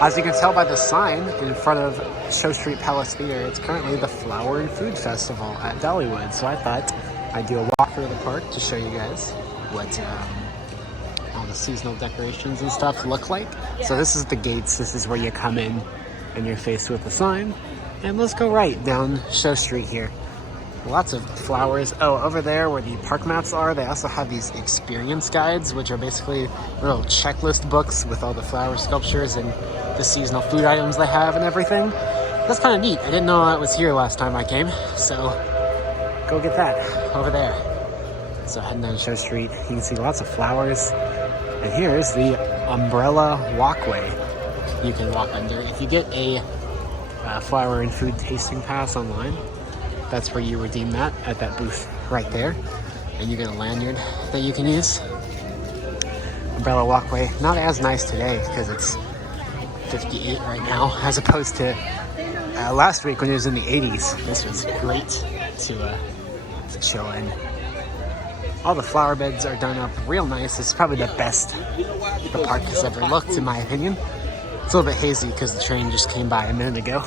As you can tell by the sign in front of Show Street Palace Theater, it's currently the Flower and Food Festival at Dollywood. So I thought I'd do a walk through the park to show you guys what all the seasonal decorations and stuff look like. So this is the gates. This is where you come in and you're faced with a sign. And let's go right down Show Street here. Lots of flowers. Oh, over there where the park mats are, they also have these experience guides, which are basically little checklist books with all the flower sculptures and the seasonal food items they have and everything. That's kind of neat. I didn't know that was here last time I came, so go get that over there. So heading down Show Street, you can see lots of flowers. And here's the umbrella walkway you can walk under. If you get a flower and food tasting pass online, that's where you redeem that at that booth right there. And you get a lanyard that you can use. Umbrella walkway, not as nice today because it's 58 right now, as opposed to last week when it was in the 80s. This was great to chill in. All the flower beds are done up real nice. This is probably the best the park has ever looked, in my opinion. It's a little bit hazy because the train just came by a minute ago.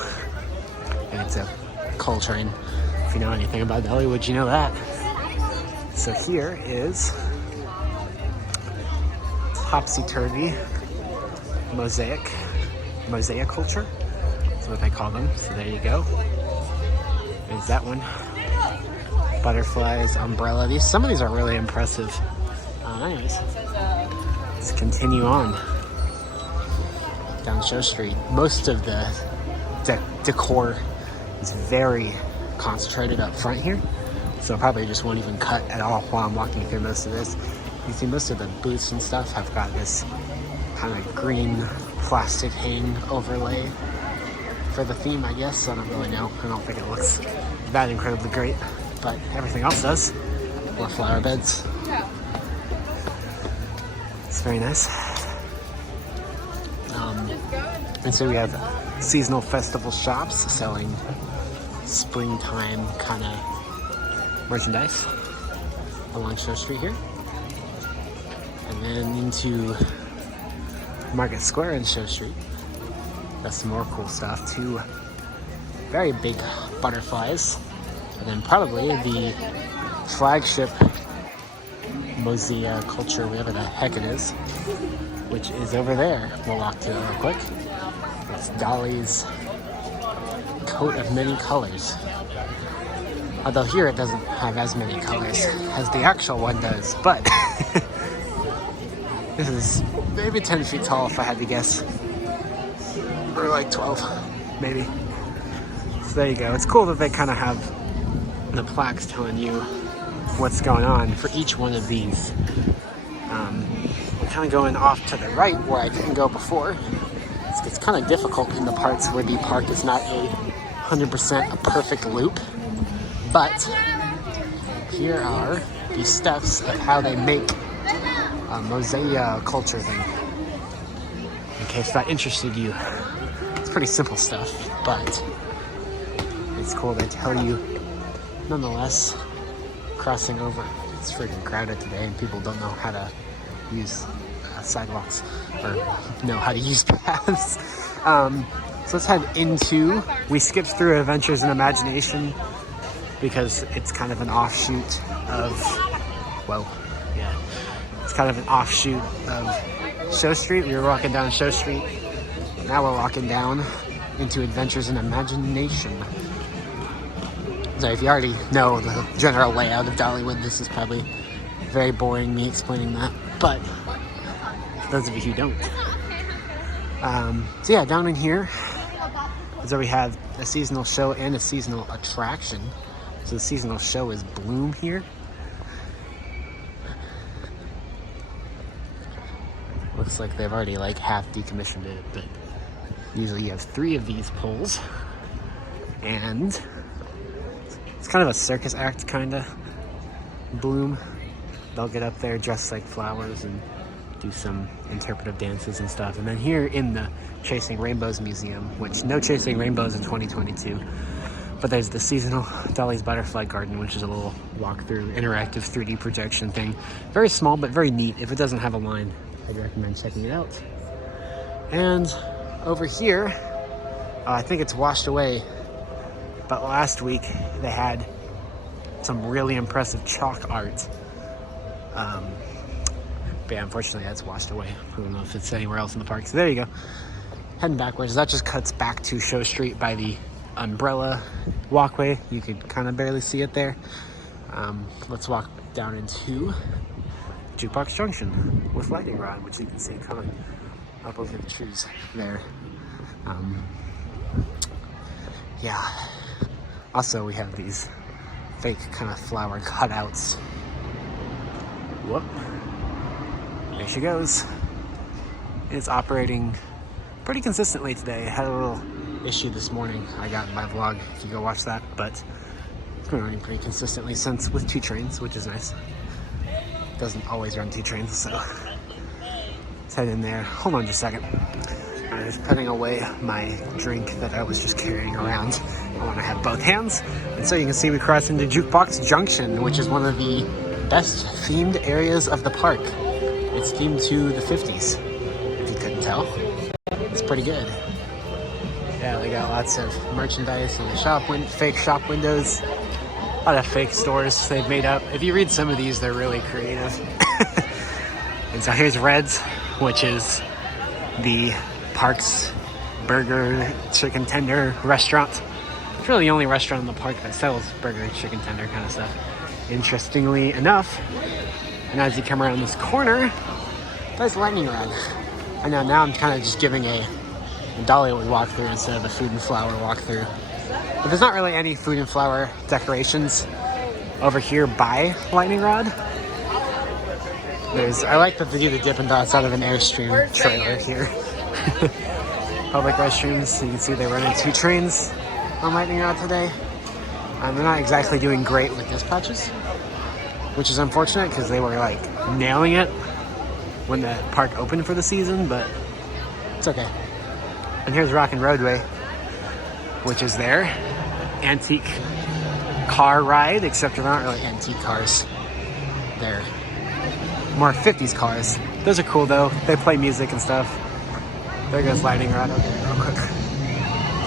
And it's a coal train. If you know anything about Dollywood, you know that. So here is topsy-turvy mosaic culture. That's what they call them. So there you go. There's that one. Butterflies, umbrella. Some of these are really impressive. Anyways, let's continue on down Show Street. Most of the decor is very concentrated up front here, so I probably just won't even cut at all while I'm walking through most of this. You see most of the booths and stuff have got this kind of green plastic hang overlay for the theme, I guess. I don't really know. I don't think it looks that incredibly great, but everything else does. More flower beds. It's very nice. And so we have seasonal festival shops selling springtime kind of merchandise along Show Street here. And then into Market Square in Show Street. That's some more cool stuff. Two very big butterflies. And then probably the flagship Mosaic culture, whatever the heck it is, which is over there. We'll walk to it real quick. It's Dolly's coat of many colors. Although here it doesn't have as many colors as the actual one does, but this is maybe 10 feet tall if I had to guess. Or like 12, maybe. So there you go. It's cool that they kind of have the plaques telling you what's going on for each one of these. Kind of going off to the right where I didn't go before. It's kind of difficult in the parts where the park is not 100% a perfect loop, but here are the steps of how they make a mosaic culture thing. In case that interested you, it's pretty simple stuff, but it's cool. They tell you nonetheless. Crossing over, it's freaking crowded today, and people don't know how to use sidewalks or know how to use paths. So let's head into, we skipped through Adventures in Imagination because it's kind of an offshoot of, it's kind of an offshoot of Show Street. We were walking down Show Street. Now we're walking down into Adventures in Imagination. So if you already know the general layout of Dollywood, this is probably very boring, me explaining that. But for those of you who don't. So yeah, down in here is where we have a seasonal show and a seasonal attraction. So the seasonal show is Bloom here. Looks like they've already like half decommissioned it, but usually you have 3 of these poles. And it's kind of a circus act, kind of. Bloom. They'll get up there dressed like flowers and do some interpretive dances and stuff. And then here in the Chasing Rainbows Museum, which no Chasing Rainbows in 2022, but there's the seasonal Dolly's Butterfly Garden, which is a little walk-through, interactive 3D projection thing. Very small, but very neat. If it doesn't have a line, I'd recommend checking it out. And over here, I think it's washed away, but last week they had some really impressive chalk art. But yeah, unfortunately that's washed away. I don't know if it's anywhere else in the park. So there you go. Heading backwards, that just cuts back to Show Street by the umbrella walkway. You could kind of barely see it there. Let's walk down into Jukebox Junction with Lightning Rod, which you can see coming up over the trees there. Yeah. Also, we have these fake kind of flower cutouts. Whoop. There she goes. It's operating pretty consistently today. I had a little issue this morning I got in my vlog, if you go watch that, but it's been running pretty consistently since with 2 trains, which is nice. Doesn't always run 2 trains, so let's head in there. Hold on just a second. I'm just putting away my drink that I was just carrying around. I want to have both hands. And so you can see we cross into Jukebox Junction, which is one of the best themed areas of the park. It's themed to the 50s, if you couldn't tell. It's pretty good. Yeah, they got lots of merchandise in the fake shop windows. A lot of fake stores they've made up. If you read some of these, they're really creative. And so here's Red's, which is the park's burger, chicken tender restaurant. It's really the only restaurant in the park that sells burger, chicken tender kind of stuff. Interestingly enough, and as you come around this corner, there's Lightning Rod. I know now I'm kind of just giving a Dollywood walkthrough instead of a food and flower walkthrough. But there's not really any food and flower decorations over here by Lightning Rod. I like that they do the Dippin' Dots out of an Airstream trailer here. Public restrooms, you can see they run in 2 trains on Lightning Rod today. They're not exactly doing great with dispatches, which is unfortunate because they were like nailing it when the park opened for the season, but it's okay. And here's Rockin' Roadway, which is their antique car ride, except they're not really antique cars. They're more 50s cars. Those are cool though. They play music and stuff. There goes Lightning Rod. Okay, real quick.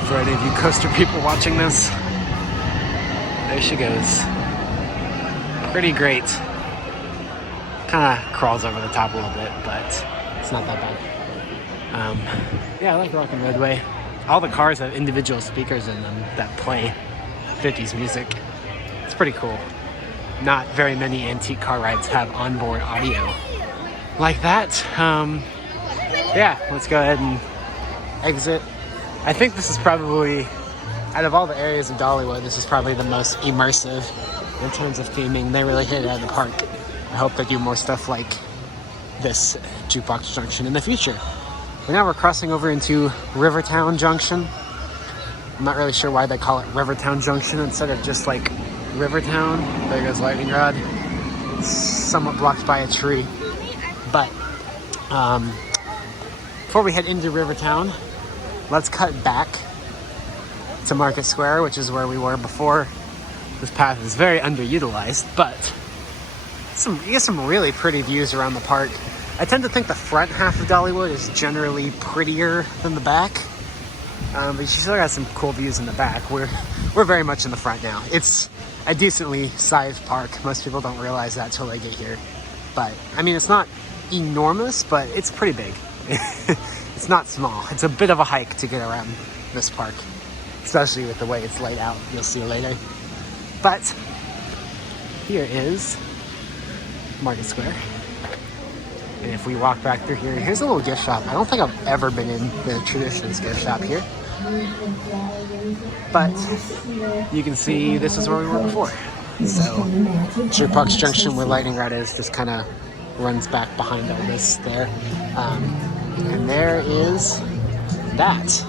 For any of you coaster people watching this, there she goes. Pretty great. Kind of crawls over the top a little bit, but it's not that bad. Yeah, I like Rockin' Roadway. All the cars have individual speakers in them that play 50s music. It's pretty cool. Not very many antique car rides have onboard audio like that. Yeah, let's go ahead and exit. I think this is probably, out of all the areas of Dollywood, this is probably the most immersive in terms of theming. They really hit it out of the park. I hope they do more stuff like this Jukebox Junction in the future. But now we're crossing over into Rivertown Junction. I'm not really sure why they call it Rivertown Junction instead of just like Rivertown. There goes Lightning Rod. It's somewhat blocked by a tree. But before we head into Rivertown, let's cut back to Market Square, which is where we were before. This path is very underutilized, but you get some really pretty views around the park. I tend to think the front half of Dollywood is generally prettier than the back, but you still got some cool views in the back. We're very much in the front now. It's a decently sized park. Most people don't realize that till they get here. But I mean, it's not enormous, but it's pretty big. It's not small. It's a bit of a hike to get around this park, especially with the way it's laid out. You'll see later. But here is Market Square. And if we walk back through here, here's a little gift shop. I don't think I've ever been in the Traditions gift shop here. But you can see this is where we were before. So Jukebox Junction, where Lightning Rod is, just kind of runs back behind all this there. And there is that.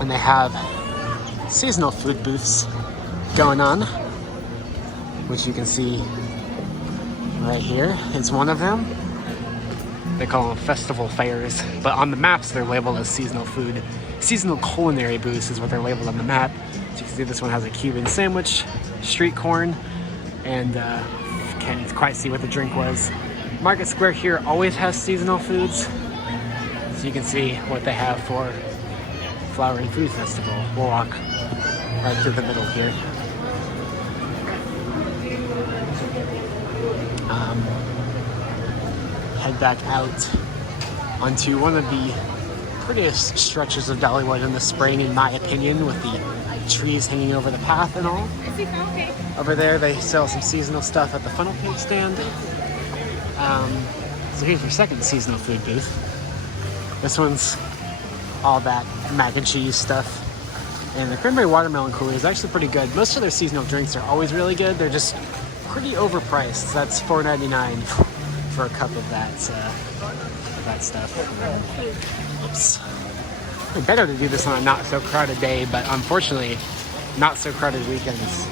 And they have seasonal food booths going on, which you can see right here. It's one of them. They call them festival fairs, but on the maps they're labeled as seasonal food. Seasonal culinary booths is what they're labeled on the map. So you can see this one has a Cuban sandwich, street corn, and can't quite see what the drink was. Market Square here always has seasonal foods. so you can see what they have for Flower and Food Festival. We'll walk right through the middle here. Head back out onto one of the prettiest stretches of Dollywood in the spring, in my opinion, with the trees hanging over the path and all. Over there, they sell some seasonal stuff at the funnel cake stand. So here's your second seasonal food booth. This one's all that mac and cheese stuff. And the cranberry watermelon cooler is actually pretty good. Most of their seasonal drinks are always really good. They're just pretty overpriced. That's $4.99 for a cup of that stuff. Oops. It's better to do this on a not so crowded day, but unfortunately, not so crowded weekends,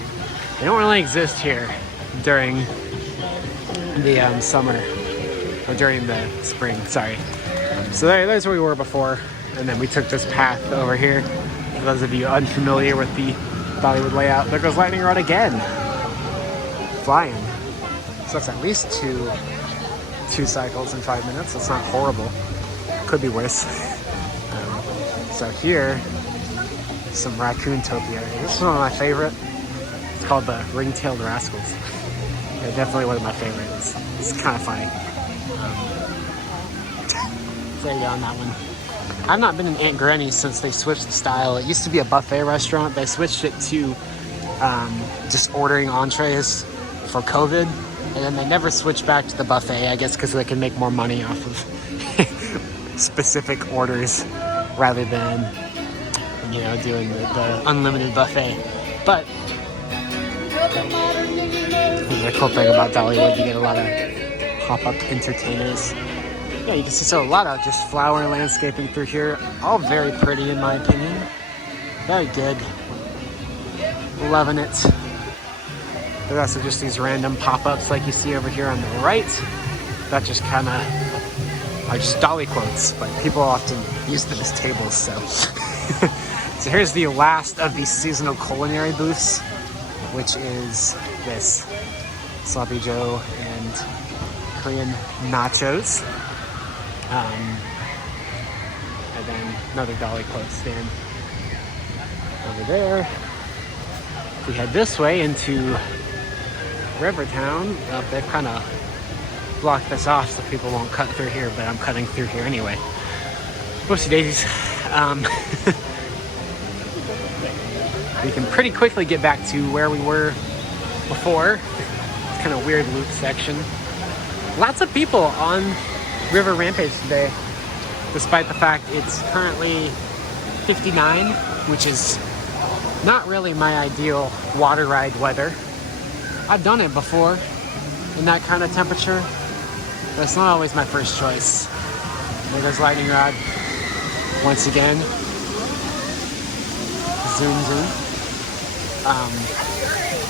they don't really exist here during the summer, or during the spring, sorry. So there's where we were before, and then we took this path over here. For those of you unfamiliar with the Dollywood layout, there goes lightning rod again, flying. So that's at least two cycles in 5 minutes. That's not horrible. Could be worse. So here, some Raccoon-topia. This is one of my favorite. It's called the Ring-tailed Rascals. They're definitely one of my favorites. It's kind of funny. There you go on that one. I've not been in Aunt Granny's since they switched the style. It used to be a buffet restaurant. They switched it to just ordering entrees for COVID. And then they never switched back to the buffet, I guess because they can make more money off of specific orders rather than, you know, doing the unlimited buffet. But the cool thing about Dollywood, you get a lot of pop-up entertainers. Yeah, you can see so a lot of just flower landscaping through here. All very pretty in my opinion. Very good. Loving it. There's also just these random pop-ups like you see over here on the right. That just kind of are just Dolly quotes, but people often use them as tables, so. So here's the last of these seasonal culinary booths, which is this Sloppy Joe and Korean nachos. And then another Dolly quote stand over there. If we head this way into Rivertown, they've kind of blocked this off so people won't cut through here, but I'm cutting through here anyway. Whoopsie daisies. We can pretty quickly get back to where we were before. It's kind of weird loop section. Lots of people on River Rampage today, despite the fact it's currently 59, which is not really my ideal water ride weather. I've done it before in that kind of temperature, but it's not always my first choice. There goes lightning rod once again. Zoom, zoom.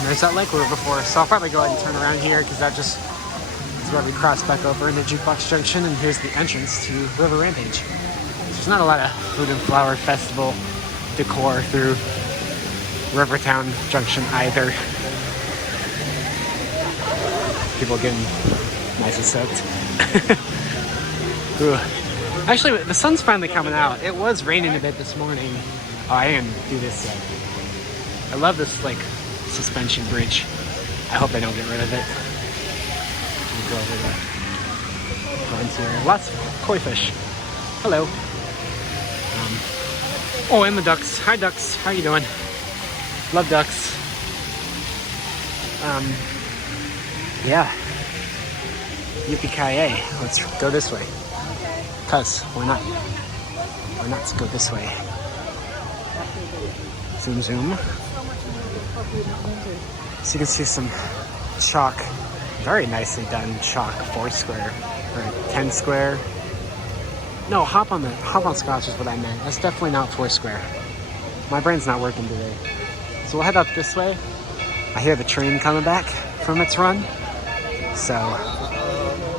There's that lake we were before, so I'll probably go ahead and turn around here because that just is where we cross back over into Jukebox Junction, and here's the entrance to River Rampage. There's not a lot of food and flower festival decor through Rivertown Junction either. People getting nice and soaked. Ooh. Actually, the sun's finally coming out. It was raining a bit this morning. Oh, I didn't do this yet. I love this like suspension bridge. I hope they don't get rid of it. Go over there. Lots of koi fish. Hello. Oh, and the ducks. Hi, ducks. How you doing? Love ducks. Yeah. Yippee-ki-yay. Let's go this way. Cause why not? Why not go this way? Zoom, zoom. So you can see some chalk, very nicely done chalk 4 square or 10 square. No, hop on scotch is what I meant. That's definitely not 4 square. My brain's not working today. So we'll head up this way. I hear the train coming back from its run. So,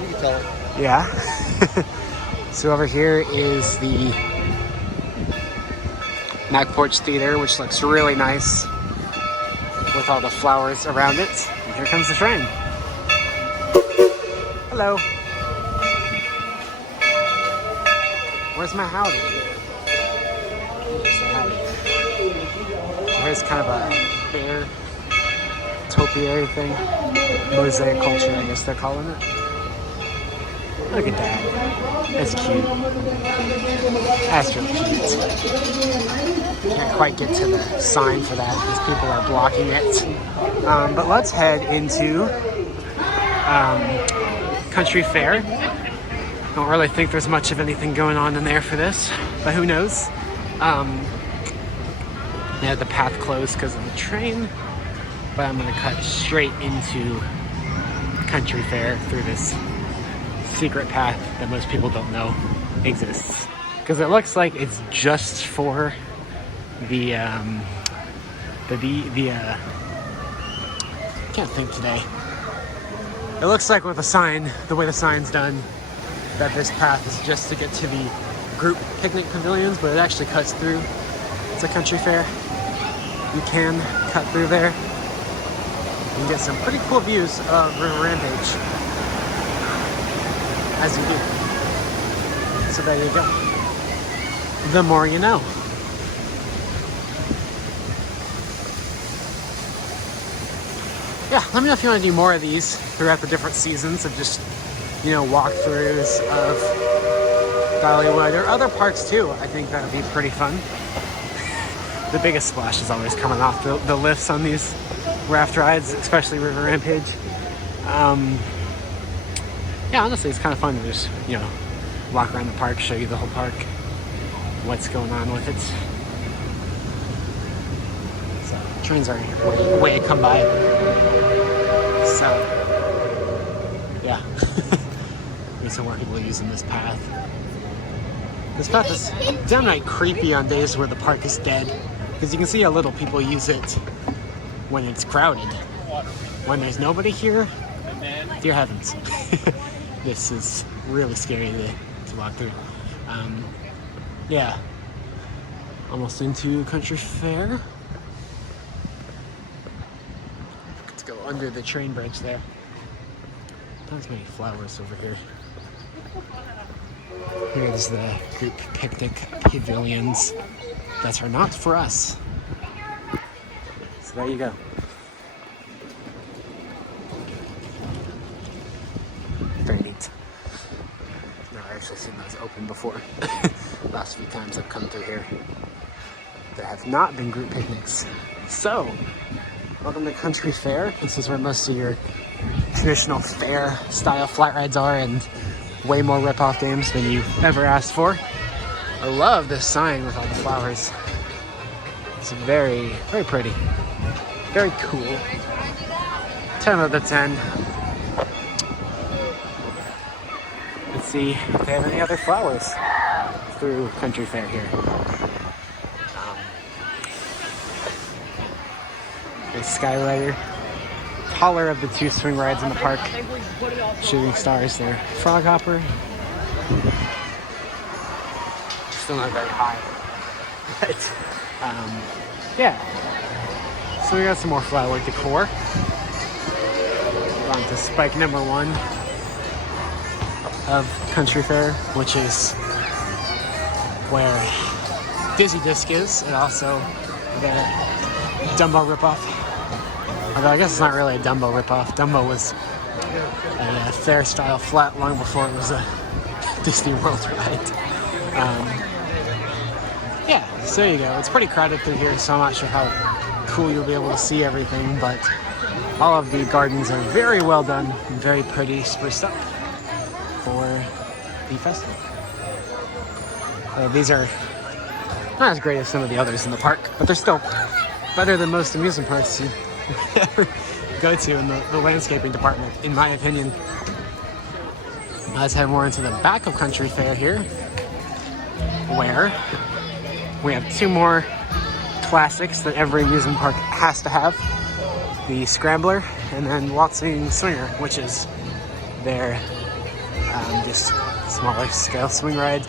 you can tell it. Yeah. So over here is the Porch Theater, which looks really nice with all the flowers around it. And here comes the train. Hello. Where's my howdy? Say howdy. Here's kind of a fair topiary thing. Mosaic culture, I guess they're calling it. Look at that. That's cute. That's really cute. Can't quite get to the sign for that because people are blocking it. But let's head into Country Fair. Don't really think there's much of anything going on in there for this, but who knows? They had the path closed because of the train, but I'm gonna cut straight into Country Fair through this secret path that most people don't know exists. Because it looks like it's just for the can't think today. It looks like with the sign, the way the sign's done, that this path is just to get to the group picnic pavilions, but it actually cuts through. It's a country fair. You can cut through there. You can get some pretty cool views of River Rampage as you do. So there you go. The more you know. Yeah, let me know if you want to do more of these throughout the different seasons of just, you know, walkthroughs of Dollywood or other parks too. I think that would be pretty fun. The biggest splash is always coming off the lifts on these raft rides, especially River Rampage. Yeah, honestly, it's kind of fun to just, you know, walk around the park, show you the whole park, what's going on with it. So, trains are way come by. So, yeah. There's some more people using this path. This path is downright creepy on days where the park is dead, because you can see how little people use it when it's crowded. When there's nobody here, dear heavens. This is really scary to walk through. Yeah. Almost into Country Fair. Let's go under the train bridge there. Not as many flowers over here. Here's the group picnic pavilions that are not for us. So there you go. Very neat. I've never actually seen those open before. Last few times I've come through here, there have not been group picnics. So, welcome to Country Fair. This is where most of your traditional fair style flat rides are, and way more rip-off games than you ever asked for. I love this sign with all the flowers. It's very, very pretty. Very cool. 10 out of 10. Let's see if they have any other flowers through Country Fair here. There's Skyrider. Taller of the two swing rides in the park. Shooting stars there. Frog Hopper. Still not very high. But, yeah. So we got some more flower decor. We're on to spike number 1 of Country Fair, which is where Dizzy Disc is, and also their Dumbo ripoff. Although I guess it's not really a Dumbo ripoff. Dumbo was a fair style flat long before it was a Disney World ride. Yeah, so there you go. It's pretty crowded through here, so I'm not sure how cool you'll be able to see everything, but all of the gardens are very well done and very pretty, spruced up for the festival. These are not as great as some of the others in the park, but they're still better than most amusement parks you ever go to in the landscaping department, in my opinion. Let's head more into the back of Country Fair here, where we have 2 more classics that every amusement park has to have. The Scrambler and then Waltzing Swinger, which is their just smaller scale swing ride,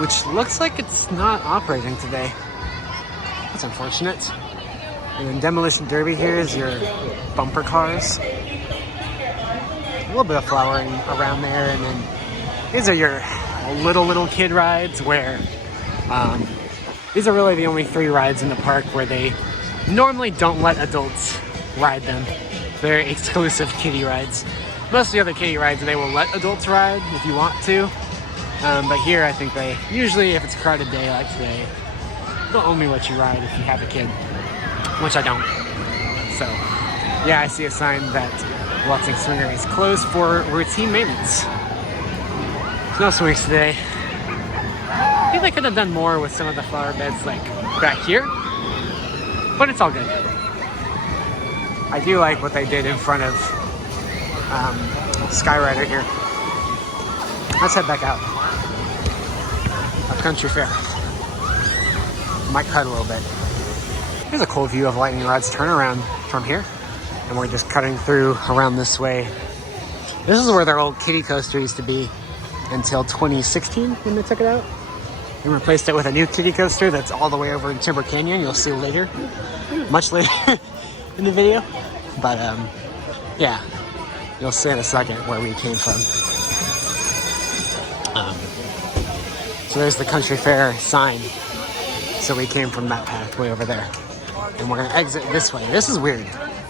which looks like it's not operating today. That's unfortunate. And then Demolition Derby here is your bumper cars. A little bit of flowering around there, and then these are your little kid rides where these are really the only 3 rides in the park where they normally don't let adults ride them. They're exclusive kiddie rides. Most of the other kiddie rides they will let adults ride if you want to. But here I think they usually, if it's a crowded day like today, they'll only let you ride if you have a kid, which I don't. So yeah, I see a sign that Waltzing Swinger is closed for routine maintenance. There's no swings today. I think they could have done more with some of the flower beds like back here, but it's all good. I do like what they did in front of Skyrider here. Let's head back out of Country Fair. Might cut a little bit. Here's a cool view of Lightning Rod's turnaround from here. And we're just cutting through around this way. This is where their old kiddie coaster used to be until 2016 when they took it out. And replaced it with a new kiddie coaster that's all the way over in Timber Canyon. You'll see later, much later in the video. But yeah, you'll see in a second where we came from. So there's the Country Fair sign. So we came from that pathway over there. And we're gonna exit this way. This is weird.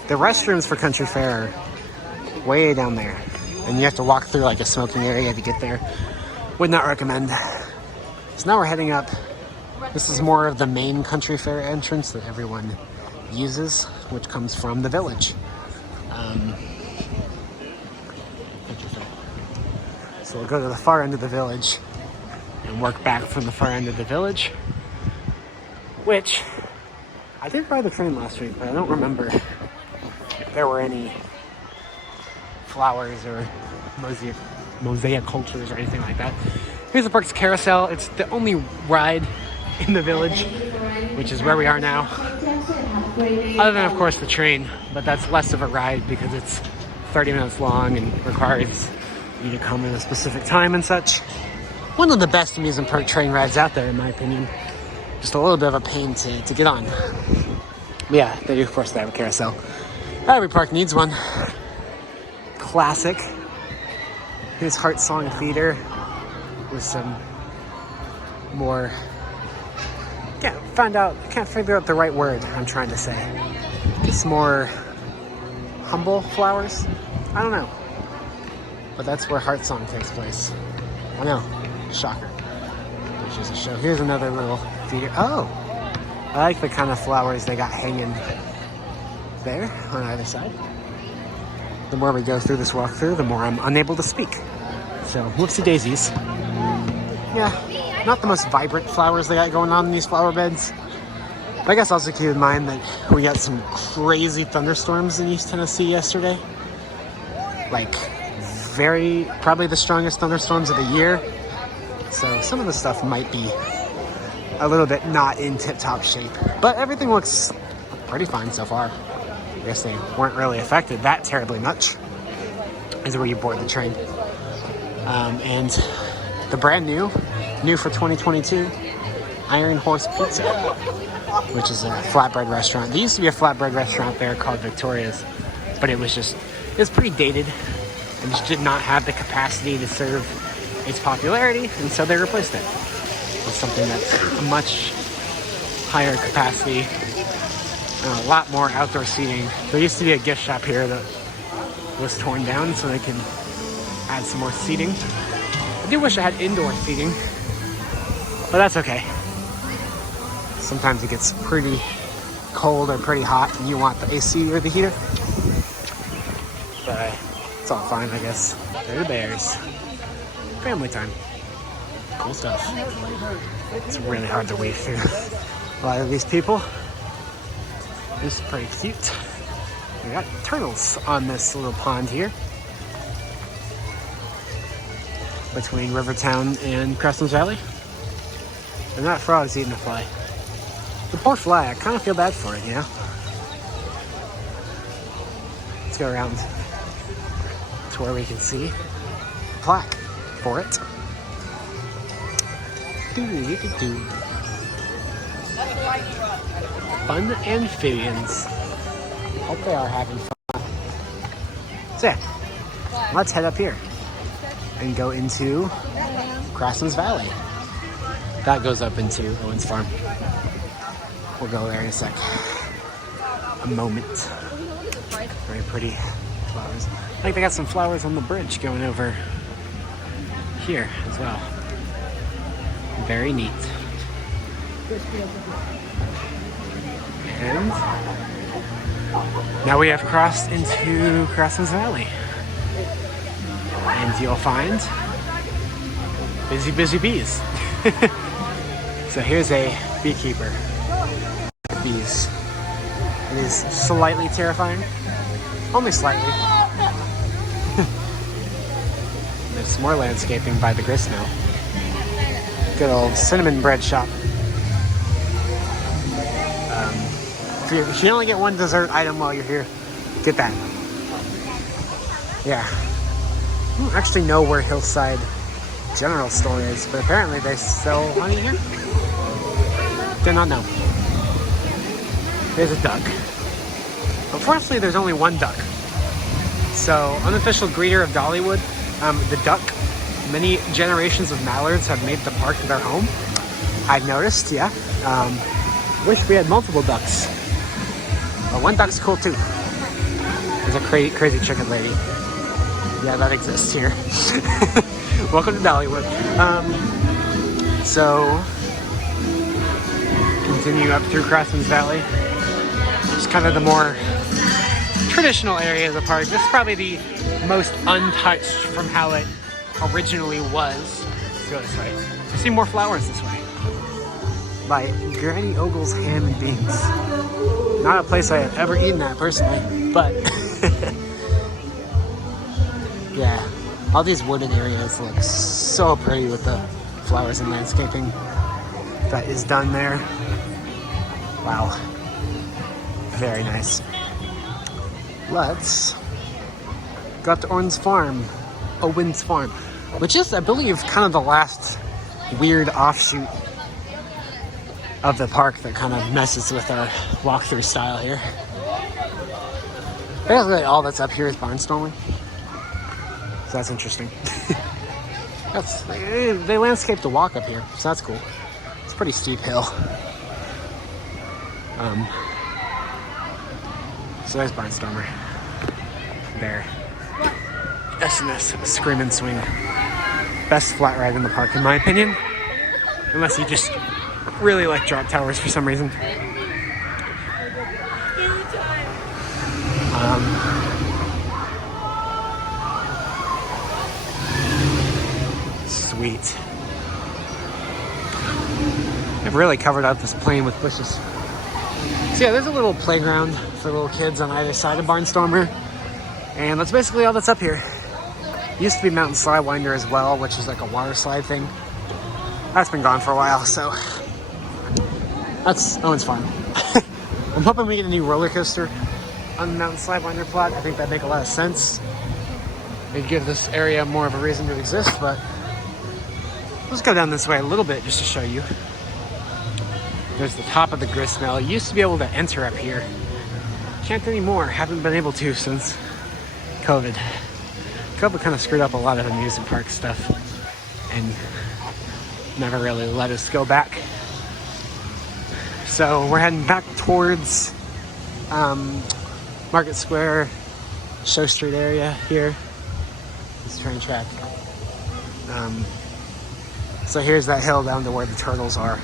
The restrooms for Country Fair are way down there. And you have to walk through like a smoking area to get there. Would not recommend. So now we're heading up. This is more of the main Country Fair entrance that everyone uses, which comes from the village. So we'll go to the far end of the village and work back from the far end of the village, which I did ride the train last week, but I don't remember if there were any flowers or mosaic cultures or anything like that. Here's the park's carousel. It's the only ride in the village, which is where we are now. Other than, of course, the train, but that's less of a ride because it's 30 minutes long and requires you to come at a specific time and such. One of the best amusement park train rides out there, in my opinion. Just a little bit of a pain to get on. But yeah, they do, of course, they have a carousel. Every park needs one. Classic. Here's Heart Song Theater with some more. Can't figure out the right word I'm trying to say. Just more humble flowers. I don't know. But that's where Heart Song takes place. I know. Shocker. Which is a show. Here's another little theater. Oh! I like the kind of flowers they got hanging there on either side. The more we go through this walkthrough, the more I'm unable to speak. So, whoopsie daisies. Yeah, not the most vibrant flowers they got going on in these flower beds. But I guess also keep in mind that we got some crazy thunderstorms in East Tennessee yesterday. Like, probably the strongest thunderstorms of the year. So some of the stuff might be a little bit not in tip-top shape. But everything looks pretty fine so far. I guess they weren't really affected that terribly much. This is where you board the train. And the brand new for 2022, Iron Horse Pizza, which is a flatbread restaurant. There used to be a flatbread restaurant there called Victoria's, but it was pretty dated and just did not have the capacity to serve its popularity, and so they replaced it with something that's a much higher capacity and a lot more outdoor seating. There used to be a gift shop here that was torn down so they can add some more seating. I do wish I had indoor seating, but that's okay. Sometimes it gets pretty cold or pretty hot and you want the AC or the heater. But it's all fine, I guess. They're the bears. Family time. Cool stuff. It's really hard to weave through a lot of these people. This is pretty cute. We got turtles on this little pond here between Rivertown and Crosslands Valley. They're not frogs eating a fly. The poor fly, I kind of feel bad for it, you know? Let's go around to where we can see the plaque for it. Fun amphibians. Hope they are having fun. So yeah, let's head up here and go into Crosslands Valley. That goes up into Owen's Farm. We'll go there in a sec. A moment. Very pretty flowers. I think they got some flowers on the bridge going over here as well. Very neat. And now we have crossed into Crosslands Valley. And you'll find busy, busy bees. So here's a beekeeper. Bees. It is slightly terrifying. Only slightly. There's more landscaping by the gristmill. Good old cinnamon bread shop. If you only get one dessert item while you're here, get that. Yeah. I don't actually know where Hillside General Store is, but apparently they sell honey here. Did not know. There's a duck. Unfortunately, there's only one duck. So, unofficial greeter of Dollywood, the duck, many generations of mallards have made the park their home. I've noticed, yeah. Wish we had multiple ducks. But one duck's cool too. There's a crazy chicken lady. Yeah, that exists here. Welcome to Dollywood. So, continue up through Crosslands Valley. Just kind of the more traditional area of the park. This is probably the most untouched from how it originally was. Let's go this way. I see more flowers this way. By Granny Ogle's Ham and Beans. Not a place I have ever eaten at personally, but yeah, all these wooded areas look so pretty with the flowers and landscaping that is done there. Wow, very nice. Let's go up to Owen's Farm, which is, I believe, kind of the last weird offshoot of the park that kind of messes with our walkthrough style here. Basically, all that's up here is barnstorming, so that's interesting. They landscaped the walk up here, so that's cool. It's a pretty steep hill. So there's Barnstormer. There. S&S Scream and Swing. Best flat ride in the park, in my opinion. Unless you just really like drop towers for some reason. Sweet. I've really covered up this plain with bushes. So yeah, there's a little playground for little kids on either side of Barnstormer. And that's basically all that's up here. Used to be Mountain Slidewinder as well, which is like a water slide thing. That's been gone for a while, so that's Owen's Farm. I'm hoping we get a new roller coaster on the Mountain Slidewinder plot. I think that'd make a lot of sense. It'd give this area more of a reason to exist, but let's go down this way a little bit just to show you. There's the top of the gristmill. You used to be able to enter up here. Can't anymore. Haven't been able to since COVID. COVID kind of screwed up a lot of amusement park stuff and never really let us go back. So we're heading back towards Market Square, Show Street area here. This train track. So here's that hill down to where the turtles are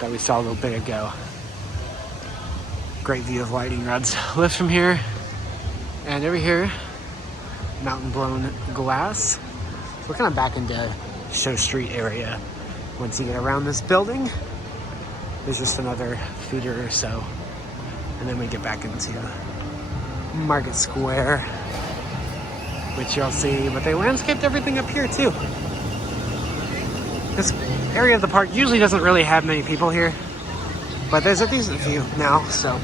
that we saw a little bit ago. Great view of lightning rods lift from here. And over here, mountain blown glass. So we're kind of back into Show Street area. Once you get around this building, there's just another feeder or so. And then we get back into Market Square, which you'll see, but they landscaped everything up here too. This area of the park usually doesn't really have many people here, but there's a decent few now, so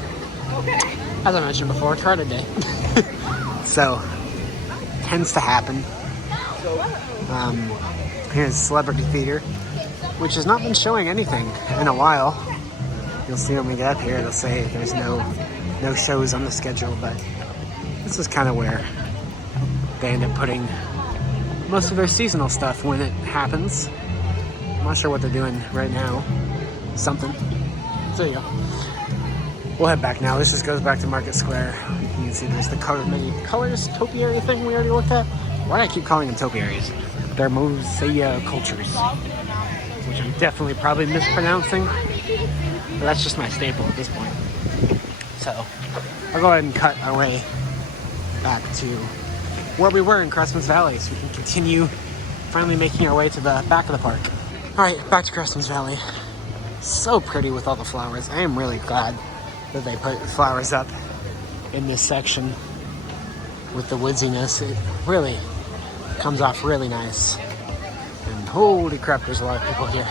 as I mentioned before, it's hard a day. So, tends to happen. Here's Celebrity Theater, which has not been showing anything in a while. You'll see when we get up here, it'll say there's no shows on the schedule, but this is kind of where they end up putting most of their seasonal stuff when it happens. I'm not sure what they're doing right now. Something. So there you go. We'll head back now. This just goes back to Market Square. You can see there's the many colors topiary thing we already looked at. Why do I keep calling them topiaries? They're mosaic cultures, which I'm definitely probably mispronouncing, but that's just my staple at this point. So I'll go ahead and cut our way back to where we were in Crosslands Valley, so we can continue finally making our way to the back of the park. All right, back to Crosslands Valley. So pretty with all the flowers. I am really glad that they put flowers up in this section with the woodsiness. It really comes off really nice. And holy crap, there's a lot of people here.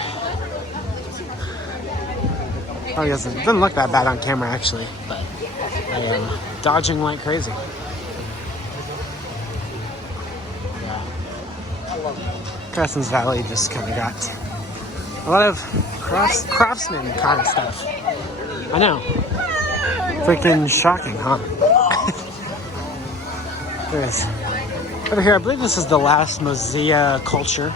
Probably doesn't look that bad on camera actually, but I am dodging like crazy. Yeah. Crosslands Valley just kind of got a lot of craftsman kind of stuff. I know. Freaking shocking, huh? There's over here, I believe this is the last mosaic culture.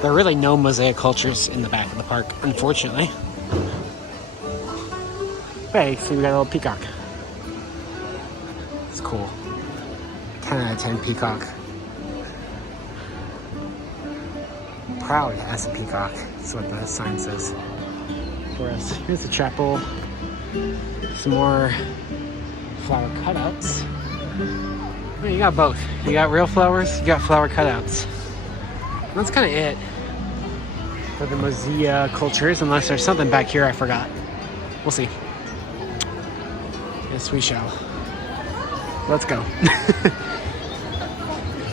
There are really no mosaic cultures in the back of the park, unfortunately. Hey, see, we got a little peacock. It's cool. 10 out of 10 peacock. Proud as a peacock. That's what the sign says for us. Here's the chapel. Some more flower cutouts. Well, you got both. You got real flowers, you got flower cutouts. And that's kind of it for the mosaic cultures, unless there's something back here I forgot. We'll see. Yes, we shall. Let's go.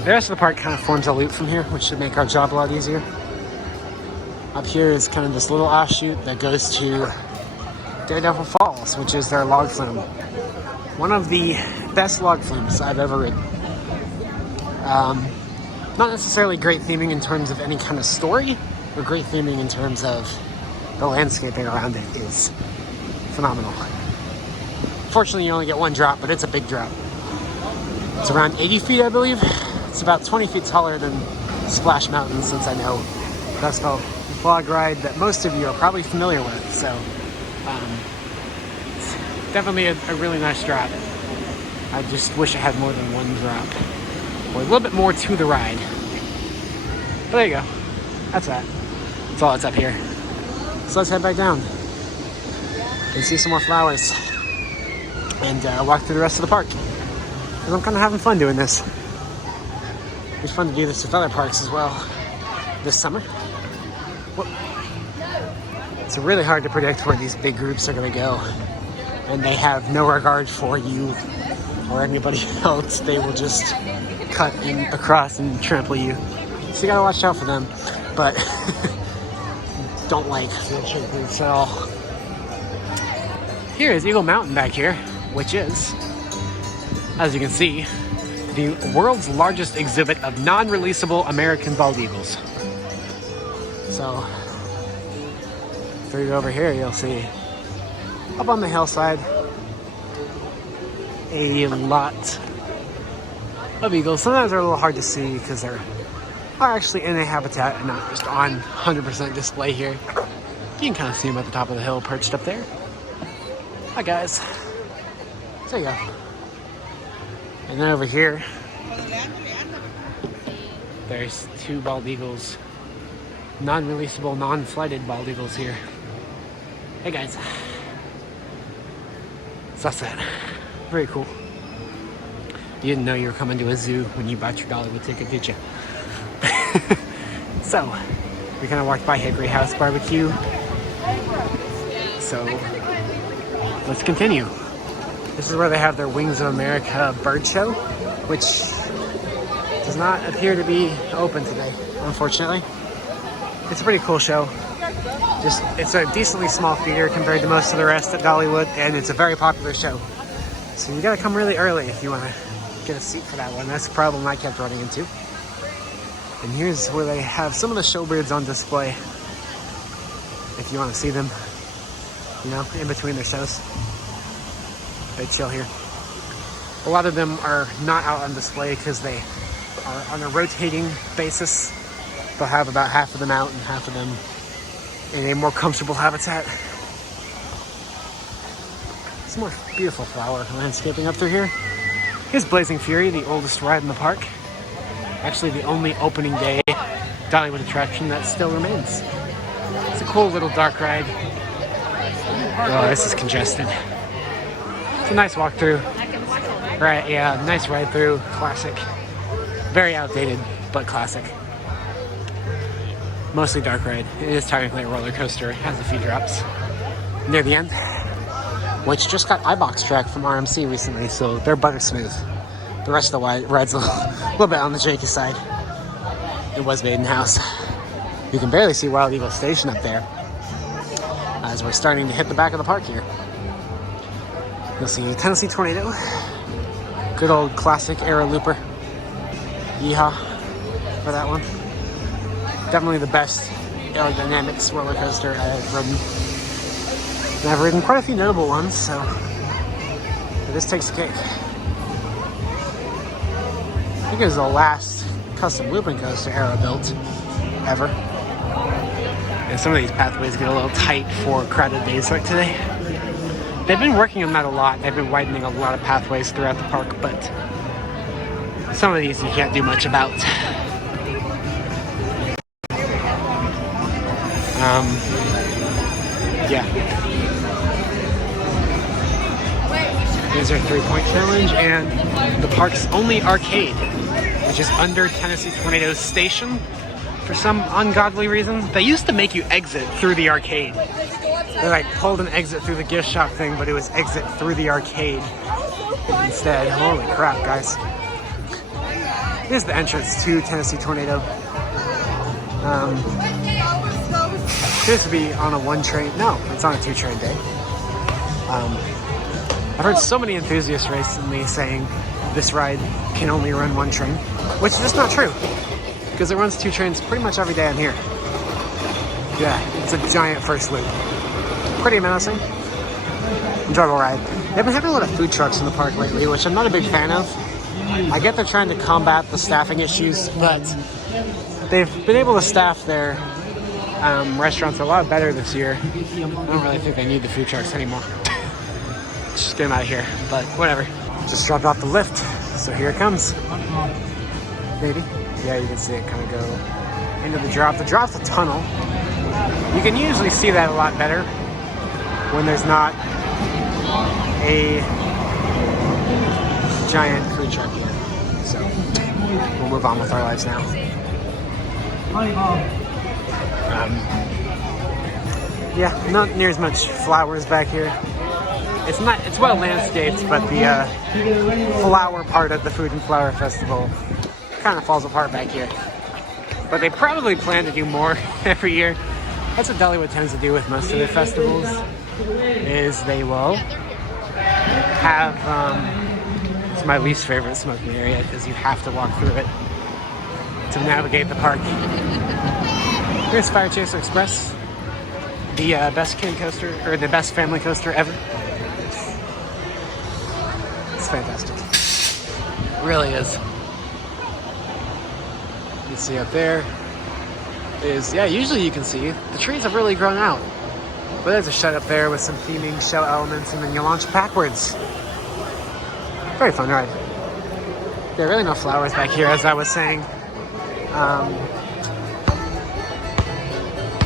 The rest of the park kind of forms a loop from here, which should make our job a lot easier. Up here is kind of this little offshoot that goes to Daredevil Falls, which is their log flume. One of the best log flumes I've ever ridden. Not necessarily great theming in terms of any kind of story, but great theming in terms of the landscaping around it is phenomenal. Fortunately, you only get one drop, but it's a big drop. It's around 80 feet, I believe. It's about 20 feet taller than Splash Mountain, since I know that's a log ride that most of you are probably familiar with. So it's definitely a really nice drop. I just wish I had more than one drop, or a little bit more to the ride. But there you go. That's that. That's all that's up here. So let's head back down and see some more flowers and walk through the rest of the park. Because I'm kind of having fun doing this. It's fun to do this with other parks as well this summer. Whoop. It's really hard to predict where these big groups are going to go, and they have no regard for you or anybody else. They will just cut across and trample you. So you gotta watch out for them, but don't like wheelchair groups at all. Here is Eagle Mountain back here, which is, as you can see, the world's largest exhibit of non-releasable American bald eagles. So, if you go over here, you'll see up on the hillside a lot of eagles. Sometimes they're a little hard to see because they're actually in a habitat and not just on 100% display here. You can kind of see them at the top of the hill perched up there. Hi guys. There you go. And then over here, there's two bald eagles. Non-releasable, non-flighted bald eagles here. Hey guys. So that's that. Very cool. You didn't know you were coming to a zoo when you bought your Dollywood ticket, did you? So, we kind of walked by Hickory House Barbecue. So, let's continue. This is where they have their Wings of America bird show, which does not appear to be open today, unfortunately. It's a pretty cool show. It's a decently small theater compared to most of the rest at Dollywood, and it's a very popular show. So you gotta come really early if you wanna get a seat for that one. That's the problem I kept running into. And here's where they have some of the showbirds on display, if you want to see them, you know, in between their shows. They chill here. A lot of them are not out on display because they are on a rotating basis. They'll have about half of them out and half of them in a more comfortable habitat. Some more beautiful flower landscaping up through here. Here's Blazing Fury, the oldest ride in the park. Actually, the only opening day Dollywood attraction that still remains. It's a cool little dark ride. Oh, this is congested. It's a nice walk through. Right, yeah, nice ride through. Classic. Very outdated, but classic. Mostly dark ride. It is technically a roller coaster. It has a few drops near the end, which just got iBox track from RMC recently, so they're butter smooth. The rest of the ride's a little bit on the shaky side. It was made in-house. You can barely see Wild Eagle Station up there as we're starting to hit the back of the park here. You'll see Tennessee Tornado. Good old classic era looper. Yeehaw for that one. Definitely the best aerodynamics roller coaster I've ridden. And I've ridden quite a few notable ones, so this takes the cake. I think it was the last custom looping coaster era built ever. And some of these pathways get a little tight for crowded days like today. They've been working on that a lot. They've been widening a lot of pathways throughout the park, but some of these you can't do much about. Yeah. These are 3-point challenge and the park's only arcade, which is under Tennessee Tornado's station. For some ungodly reason, they used to make you exit through the arcade. They like pulled an exit through the gift shop thing, but it was exit through the arcade instead. Holy crap, guys. Here's the entrance to Tennessee Tornado. Appears to be on a 1-train. No, it's on a 2-train day. I've heard so many enthusiasts recently saying this ride can only run 1 train, which is just not true, because it runs 2 trains pretty much every day on here. Yeah, it's a giant first loop. Pretty menacing. Enjoyable ride. They've been having a lot of food trucks in the park lately, which I'm not a big fan of. I get they're trying to combat the staffing issues, but they've been able to staff their restaurants a lot better this year. I don't really think they need the food trucks anymore. Just get them out of here, but whatever. Just dropped off the lift, so here it comes. Maybe. Yeah, you can see it kind of go into the drop. The drop's a tunnel. You can usually see that a lot better when there's not a giant food truck here. So we'll move on with our lives now. Yeah, not near as much flowers back here. It's well landscaped, but the flower part of the Food and Flower Festival kind of falls apart back here. But they probably plan to do more every year. That's what Dollywood tends to do with most of their festivals, is they will have, it's my least favorite smoking area because you have to walk through it to navigate the park. Here's Fire Chaser Express, the best kid coaster, or the best family coaster ever. It's fantastic. It really is. You can see up there is, yeah, usually you can see the trees have really grown out. But there's a shed up there with some theming show elements, and then you launch backwards. Very fun ride. There are really no flowers back here, as I was saying.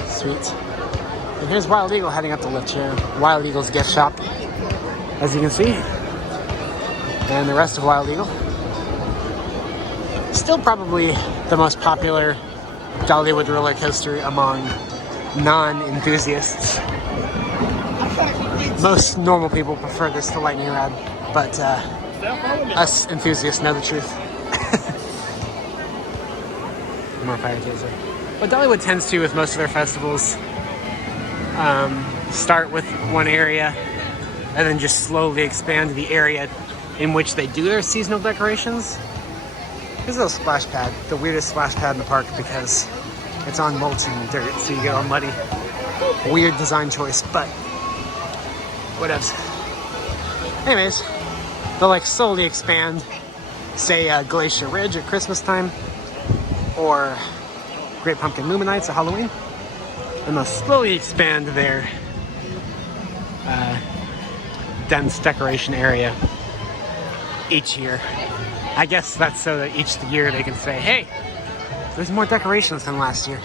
Sweet. And here's Wild Eagle heading up the lift here. Wild Eagle's gift shop, as you can see. And the rest of Wild Eagle. Still probably the most popular Dollywood roller coaster among non-enthusiasts. Most normal people prefer this to Lightning Rod, but us enthusiasts know the truth. More Fire Chaser. What Dollywood tends to with most of their festivals, start with one area and then just slowly expand the area in which they do their seasonal decorations. Here's a little splash pad, the weirdest splash pad in the park because it's on mulch and dirt, so you get all muddy. Weird design choice, but whatevs. Anyways, they'll like slowly expand say Glacier Ridge at Christmas time, or Great Pumpkin Luminites at Halloween. And they'll slowly expand their dense decoration area each year. I guess that's so that each year they can say, hey, there's more decorations than last year.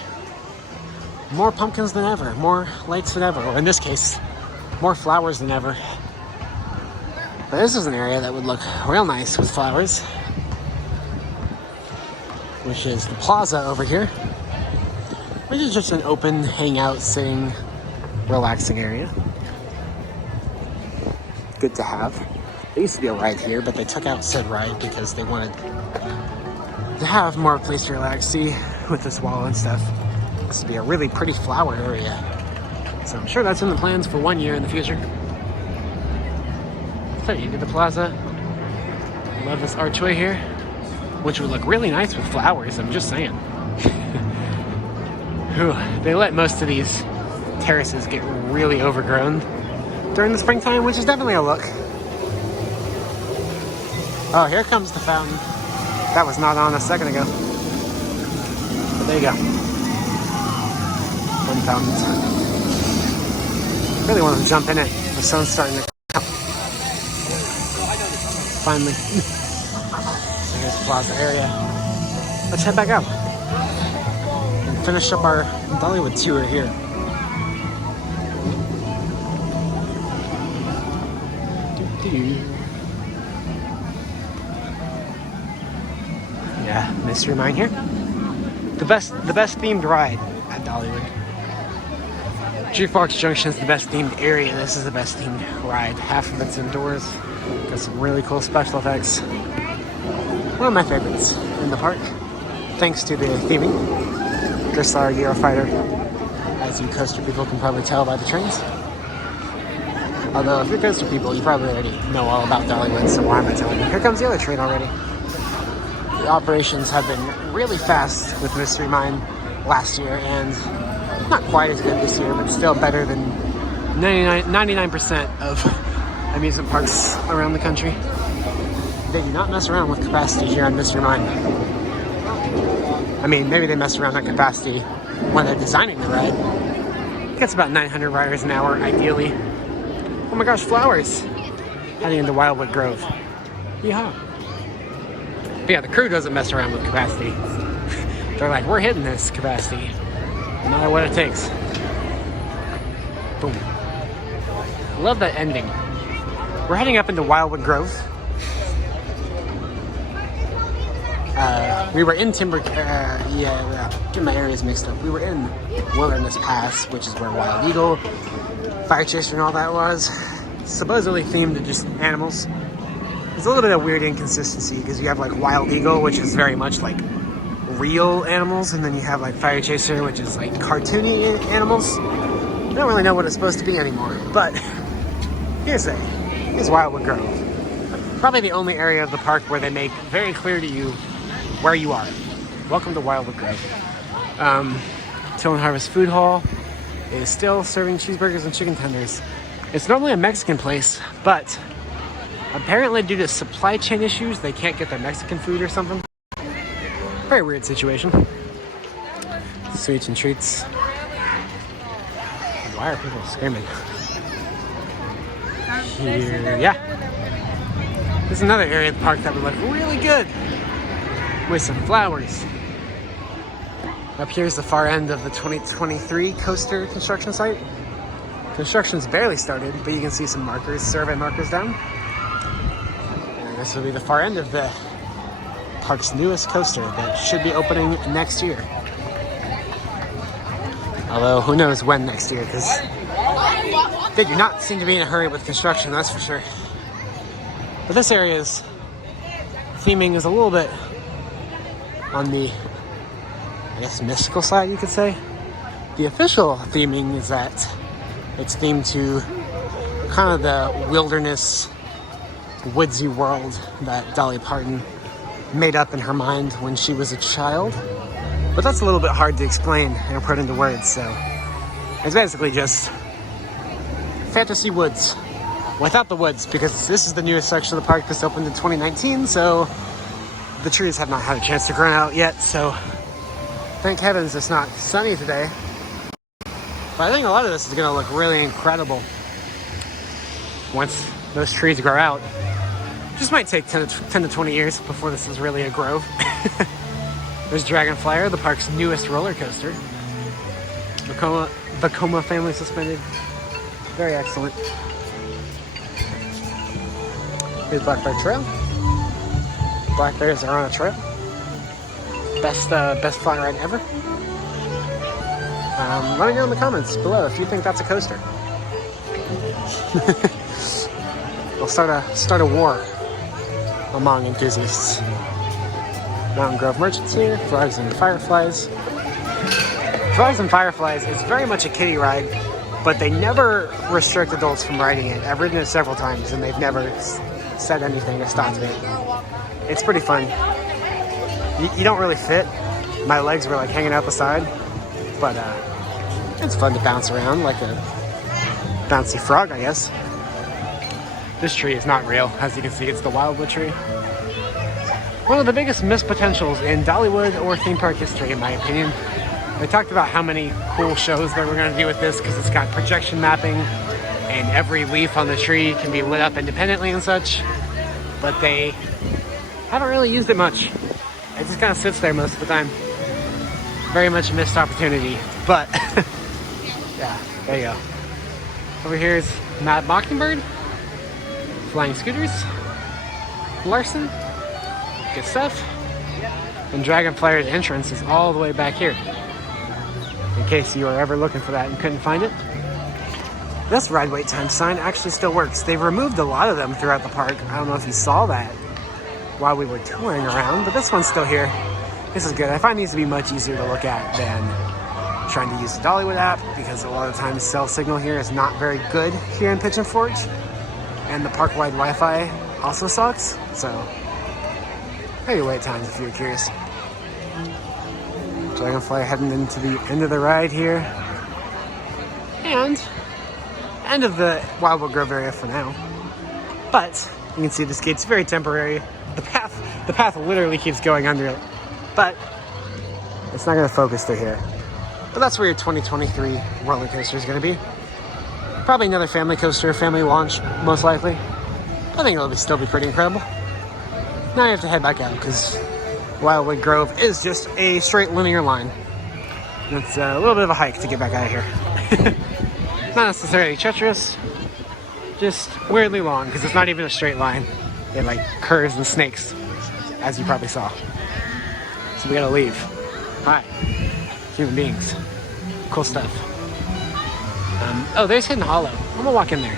More pumpkins than ever, more lights than ever, or in this case, more flowers than ever. But this is an area that would look real nice with flowers, which is the Plaza over here, which is just an open, hangout, sitting, relaxing area. Good to have. There used to be a ride here, but they took out said ride because they wanted to have more of a place to relax. See, with this wall and stuff, this would be a really pretty flower area. So I'm sure that's in the plans for 1 year in the future. So you did the Plaza. Love this archway here, which would look really nice with flowers, I'm just saying. Whew, they let most of these terraces get really overgrown during the springtime, which is definitely a look. Oh, here comes the fountain. That was not on a second ago. But there you go. Fun fountains. Really want to jump in it. The sun's starting to come. Finally. So here's the Plaza area. Let's head back out and finish up our Dollywood tour here. Yeah, mystery mine here. The best themed ride at Dollywood. Jukebox Junction is the best themed area. This is the best themed ride. Half of it's indoors. Got some really cool special effects. One of my favorites in the park, thanks to the theming. Just our Eurofighter, as you coaster people can probably tell by the trains. Although if you're coaster people, you probably already know all about Dollywood, so why am I telling you? Here comes the other train already. The operations have been really fast with Mystery Mine last year, and not quite as good this year, but still better than 99% of amusement parks around the country. They do not mess around with capacity here on Mystery Mine. I mean, maybe they mess around on capacity when they're designing the ride. It gets about 900 riders an hour, ideally. Oh my gosh, flowers! Heading into Wildwood Grove. Yeehaw. But yeah, the crew doesn't mess around with capacity. They're like, we're hitting this capacity, no matter what it takes. Boom. Love that ending. We're heading up into Wildwood Grove. We were in Timber, get my areas mixed up. We were in Wilderness Pass, which is where Wild Eagle, Fire Chaser and all that was. Supposedly themed to just animals. There's a little bit of weird inconsistency because you have like Wild Eagle, which is very much like real animals, and then you have like Fire Chaser, which is like cartoony animals. I don't really know what it's supposed to be anymore, but here's Wildwood Grove. Probably the only area of the park where they make very clear to you where you are. Welcome to Wildwood Grove. Till and Harvest Food Hall is still serving cheeseburgers and chicken tenders. It's normally a Mexican place, but apparently due to supply chain issues, they can't get their Mexican food or something. Very weird situation. Sweets and treats. Why are people screaming? Here, yeah. There's another area of the park that would look really good with some flowers. Up here's the far end of the 2023 coaster construction site. Construction's barely started, but you can see some markers, survey markers down. And this will be the far end of the park's newest coaster that should be opening next year. Although, who knows when next year, because they do not seem to be in a hurry with construction, that's for sure. But this area's theming is a little bit on the, I guess, mystical side, you could say. The official theming is that it's themed to kind of the wilderness, woodsy world that Dolly Parton made up in her mind when she was a child. But that's a little bit hard to explain and put into words, so it's basically just fantasy woods without the woods, because this is the newest section of the park that's opened in 2019, so the trees have not had a chance to grow out yet, so thank heavens it's not sunny today. But I think a lot of this is going to look really incredible once those trees grow out. Just might take 10 to 20 years before this is really a grove. There's Dragonflyer, the park's newest roller coaster. The Coma family suspended. Very excellent. Here's Black Bear Trail. Black bears are on a trail. Best flat ride ever. Let me know in the comments below if you think that's a coaster. We'll start a war among enthusiasts. Mountain Grove Merchants here. Frogs and Fireflies. Frogs and Fireflies is very much a kiddie ride, but they never restrict adults from riding it. I've ridden it several times and they've never said anything to stop me. It's pretty fun. You don't really fit. My legs were like hanging out the side, but it's fun to bounce around like a bouncy frog, I guess. This tree is not real. As you can see, it's the Wildwood tree. One of the biggest missed potentials in Dollywood or theme park history, in my opinion. They talked about how many cool shows they were going to do with this because it's got projection mapping and every leaf on the tree can be lit up independently and such, but they haven't really used it much. It just kind of sits there most of the time. Very much a missed opportunity, but yeah, there you go. Over here is Mad Mockingbird, Flying Scooters, Larson, good stuff, and Dragonflyer's entrance is all the way back here. In case you were ever looking for that and couldn't find it. This ride wait time sign actually still works. They've removed a lot of them throughout the park. I don't know if you saw that while we were touring around, but this one's still here. This is good. I find these to be much easier to look at than trying to use the Dollywood app because a lot of times cell signal here is not very good here in Pigeon Forge, and the park-wide Wi-Fi also sucks, so maybe wait times if you're curious. Dragonfly heading into the end of the ride here, and end of the Wildwood Grove area for now. But you can see this gate's very temporary. The path literally keeps going under it, but it's not going to focus through here. But that's where your 2023 roller coaster is going to be. Probably another family coaster, family launch, most likely. I think it'll still be pretty incredible. Now you have to head back out because Wildwood Grove is just a straight linear line. And it's a little bit of a hike to get back out of here. Not necessarily treacherous, just weirdly long because it's not even a straight line. It like curves and snakes, as you probably saw. So we gotta leave. Hi, human beings. Cool stuff. Oh, there's Hidden Hollow. I'm gonna walk in there.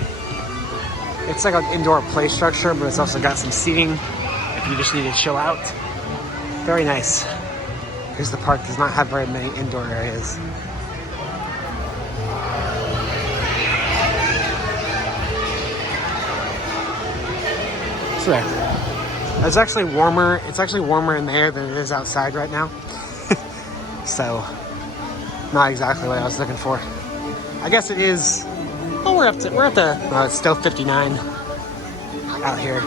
It's like an indoor play structure, but it's also got some seating if you just need to chill out. Very nice. Because the park does not have very many indoor areas. So there. It's actually warmer. It's actually warmer in there than it is outside right now. So, not exactly what I was looking for. I guess it is. Oh, we're at the. It's still 59 out here.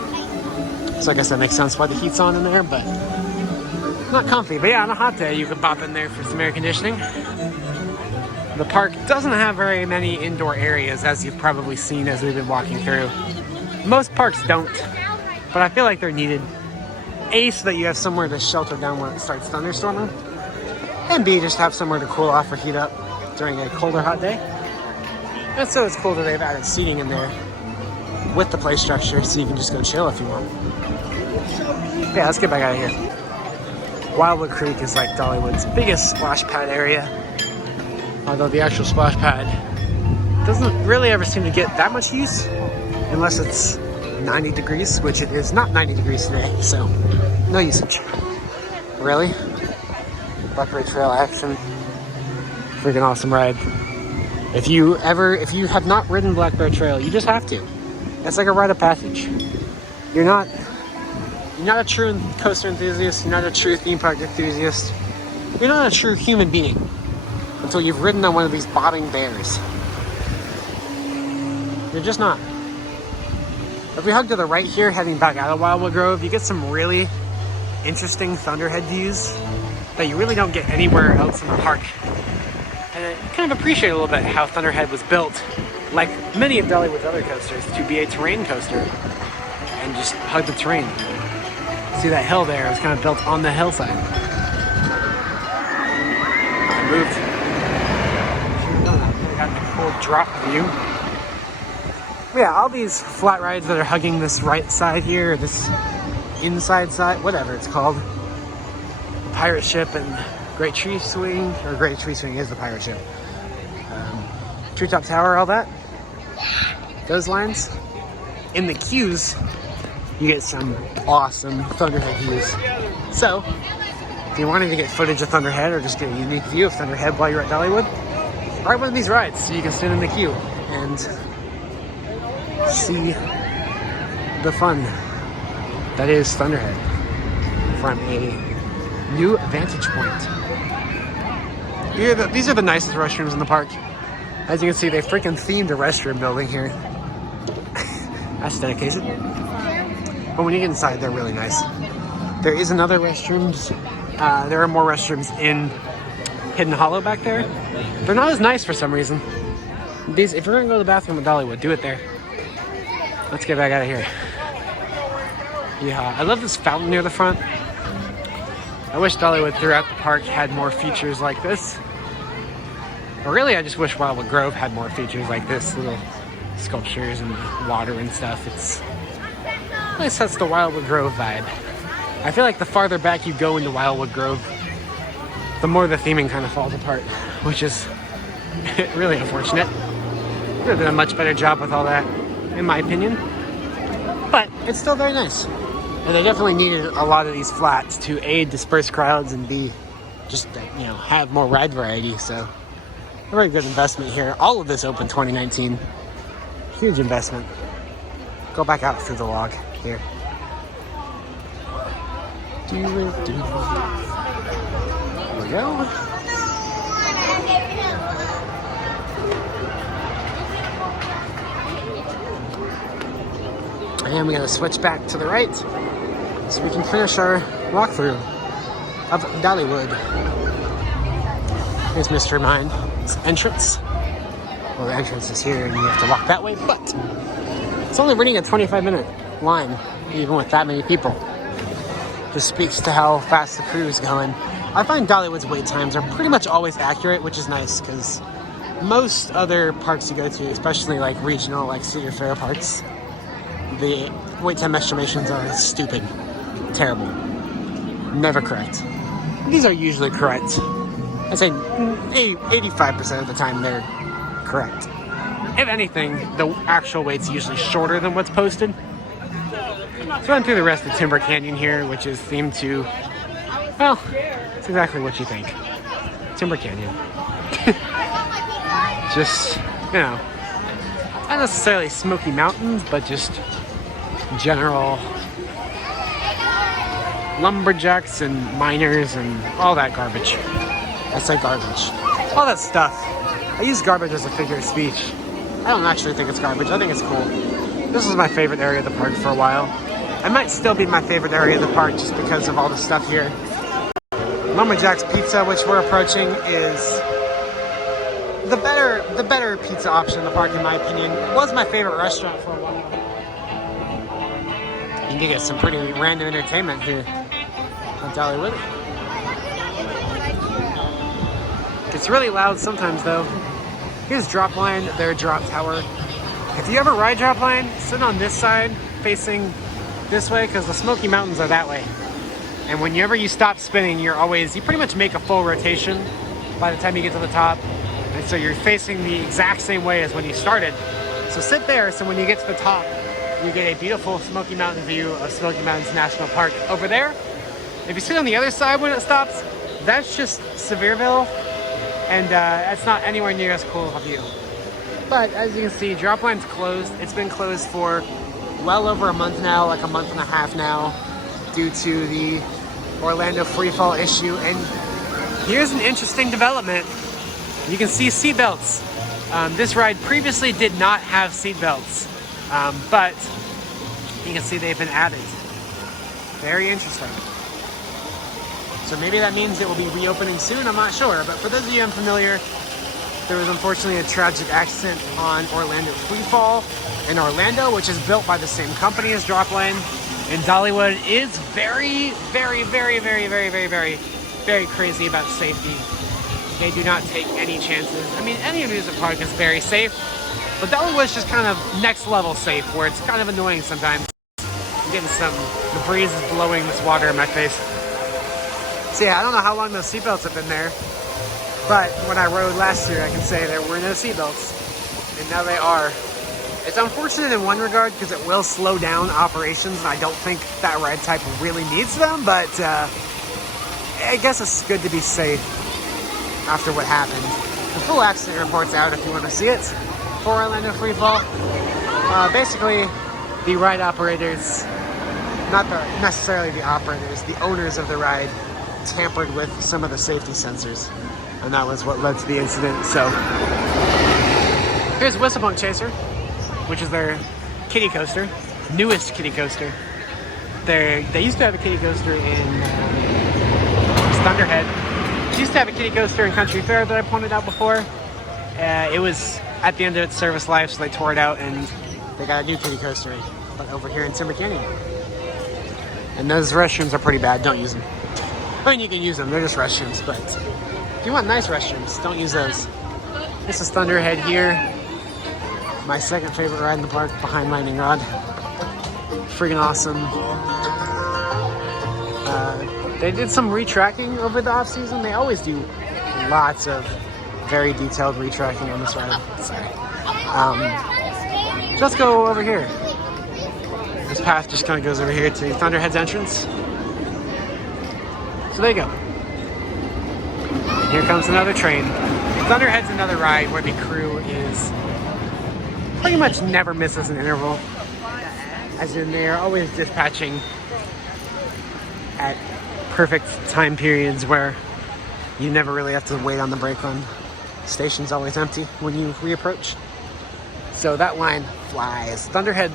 So I guess that makes sense why the heat's on in there, but not comfy. But yeah, on a hot day, you could pop in there for some air conditioning. The park doesn't have very many indoor areas, as you've probably seen as we've been walking through. Most parks don't, but I feel like they're needed. A, so that you have somewhere to shelter down when it starts thunderstorming, and B, just have somewhere to cool off or heat up during a colder hot day. And so it's cool that they've added seating in there with the play structure, so you can just go chill if you want. Yeah, let's get back out of here. Wildwood Creek is like Dollywood's biggest splash pad area, although the actual splash pad doesn't really ever seem to get that much use unless it's 90 degrees, which it is not 90 degrees today, so no usage. Really? Blackberry Trail action. Freaking awesome ride. If you have not ridden Black Bear Trail, you just have to. It's like a rite of passage. You're not a true coaster enthusiast, you're not a true theme park enthusiast, you're not a true human being until you've ridden on one of these bobbing bears. You're just not. If we hug to the right here, heading back out of Wildwood Grove, you get some really interesting Thunderhead views that you really don't get anywhere else in the park. And I kind of appreciate a little bit how Thunderhead was built, like many of Dollywood's other coasters, to be a terrain coaster and just hug the terrain. See that hill there? It was kind of built on the hillside. I moved. I got the cool drop view. Yeah, all these flat rides that are hugging this right side here, this inside side, whatever it's called. Pirate Ship and Great Tree Swing, or Great Tree Swing is the pirate ship. Treetop Tower, all that. Those lines. In the queues, you get some awesome Thunderhead views. So, if you wanted to get footage of Thunderhead or just get a unique view of Thunderhead while you're at Dollywood, ride one of these rides so you can stand in the queue and see the fun that is Thunderhead from a new vantage point. These are the nicest restrooms in the park. As you can see, they freaking themed a restroom building here. That's dedication. But when you get inside, they're really nice. There is another restrooms. There are more restrooms in Hidden Hollow back there. They're not as nice for some reason. If you're gonna go to the bathroom at Dollywood, do it there. Let's get back out of here. Yeah, I love this fountain near the front. I wish Dollywood throughout the park had more features like this. Or really, I just wish Wildwood Grove had more features like this. Little sculptures and water and stuff. It sets the Wildwood Grove vibe. I feel like the farther back you go into Wildwood Grove, the more the theming kind of falls apart, which is really unfortunate. Could have done a much better job with all that, in my opinion. But it's still very nice. And they definitely needed a lot of these flats to A, disperse crowds, and B, just, have more ride variety. So, a very good investment here. All of this opened 2019. Huge investment. Go back out through the log here. Here we go. And we gotta switch back to the right so we can finish our walkthrough of Dollywood. Here's Mr. Mine's entrance. Well, the entrance is here and you have to walk that way, but it's only running a 25-minute line, even with that many people. Just speaks to how fast the crew is going. I find Dollywood's wait times are pretty much always accurate, which is nice because most other parks you go to, especially like regional, like Cedar Fair parks, the wait time estimations are stupid, terrible, never correct. These are usually correct. I'd say 85% of the time they're correct. If anything, the actual wait's usually shorter than what's posted. Let's run through the rest of Timber Canyon here, which is themed to, well, it's exactly what you think. Timber Canyon. Just, not necessarily Smoky Mountains, but just general lumberjacks and miners and all that garbage. I say garbage. All that stuff. I use garbage as a figure of speech. I don't actually think it's garbage. I think it's cool. This was my favorite area of the park for a while. It might still be my favorite area of the park just because of all the stuff here. Lumberjack's Pizza, which we're approaching, is the better pizza option in the park, in my opinion. It was my favorite restaurant for a while. You can get some pretty random entertainment here on Dollywood. It's really loud sometimes, though. Here's drop line, their drop tower. If you ever ride drop line, sit on this side, facing this way, because the Smoky Mountains are that way. And whenever you stop spinning, you pretty much make a full rotation by the time you get to the top. And so you're facing the exact same way as when you started. So sit there, so when you get to the top, you get a beautiful Smoky Mountain view of Smoky Mountains National Park. Over there, if you sit on the other side when it stops, that's just Sevierville, and it's not anywhere near as cool of a view. But as you can see, drop line's closed. It's been closed for well over a month now, like a month and a half now, due to the Orlando freefall issue. And here's an interesting development. You can see seatbelts. This ride previously did not have seatbelts, but you can see they've been added. Very interesting. So maybe that means it will be reopening soon, I'm not sure. But for those of you unfamiliar, there was unfortunately a tragic accident on Orlando Freefall in Orlando, which is built by the same company as Dropline. And Dollywood is very, very, very, very, very, very, very, very crazy about safety. They do not take any chances. I mean, any amusement park is very safe, but Dollywood's just kind of next level safe, where it's kind of annoying sometimes. I'm getting the breeze is blowing this water in my face. So yeah, I don't know how long those seatbelts have been there, but when I rode last year, I can say there were no seatbelts, and now they are. It's unfortunate in one regard because it will slow down operations, and I don't think that ride type really needs them, but I guess it's good to be safe after what happened. The full accident report's out if you want to see it for Orlando Freefall. Basically, the ride operators, not necessarily the operators, the owners of the ride tampered with some of the safety sensors, and that was what led to the incident. So here's Whistleblowing Chaser, which is their kiddie coaster, newest kiddie coaster. They used to have a kiddie coaster in Thunderhead. They used to have a kiddie coaster in Country Fair that I pointed out before. It was at the end of its service life, so they tore it out and they got a new kiddie coaster, but over here in Timber Canyon. And those restrooms are pretty bad. Don't use them. I mean, you can use them. They're just restrooms, but if you want nice restrooms, don't use those. This is Thunderhead here. My second favorite ride in the park, behind Lightning Rod. Friggin' awesome. They did some retracking over the off season. They always do lots of very detailed retracking on this ride. Sorry. Let's go over here. This path just kind of goes over here to Thunderhead's entrance. So there you go. And here comes another train. Thunderhead's another ride where the crew is pretty much never misses an interval. As in, they are always dispatching at perfect time periods where you never really have to wait on the brake run. Station's always empty when you reapproach. So that line flies. Thunderhead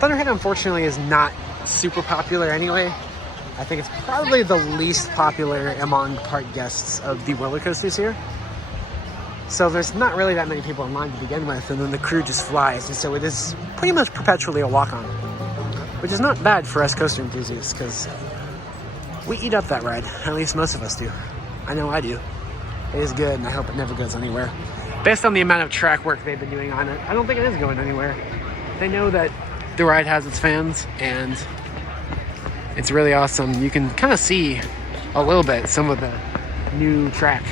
unfortunately is not super popular anyway. I think it's probably the least popular among park guests of the roller coasters here. So there's not really that many people in line to begin with, and then the crew just flies, and so it is pretty much perpetually a walk-on, which is not bad for us coaster enthusiasts, because we eat up that ride. At least most of us do. I know I do. It is good, and I hope it never goes anywhere. Based on the amount of track work they've been doing on it, I don't think it is going anywhere. They know that the ride has its fans, and it's really awesome. You can kind of see a little bit some of the new track.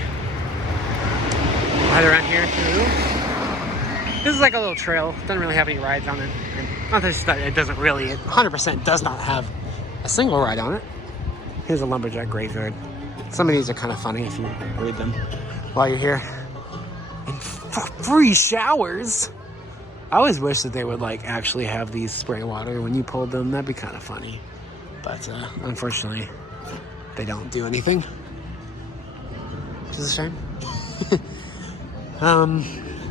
Right around here too. This is like a little trail. Doesn't really have any rides on it. And not that it doesn't really, it 100% does not have a single ride on it. Here's a Lumberjack Graveyard. Some of these are kind of funny if you read them while you're here. And free showers. I always wish that they would like actually have these spray water when you pulled them. That'd be kind of funny. But unfortunately, they don't do anything. Which is a shame.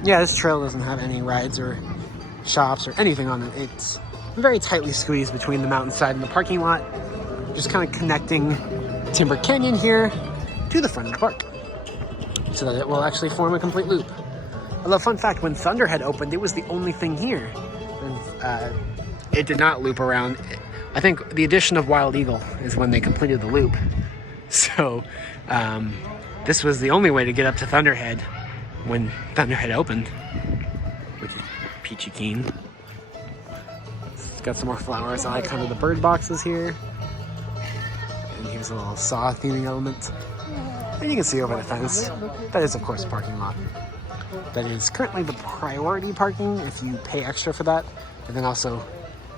Yeah, this trail doesn't have any rides or shops or anything on it. It's very tightly squeezed between the mountainside and the parking lot, just kind of connecting Timber Canyon here to the front of the park, so that it will actually form a complete loop. Although, fun fact, when Thunderhead opened, it was the only thing here, and it did not loop around. I think the addition of Wild Eagle is when they completed the loop. So this was the only way to get up to Thunderhead when Thunderhead opened, which is peachy keen. It's got some more flowers. I like kind of the bird boxes here. And here's a little saw theming element. And you can see over the fence. That is, of course, a parking lot. That is currently the priority parking if you pay extra for that. And then also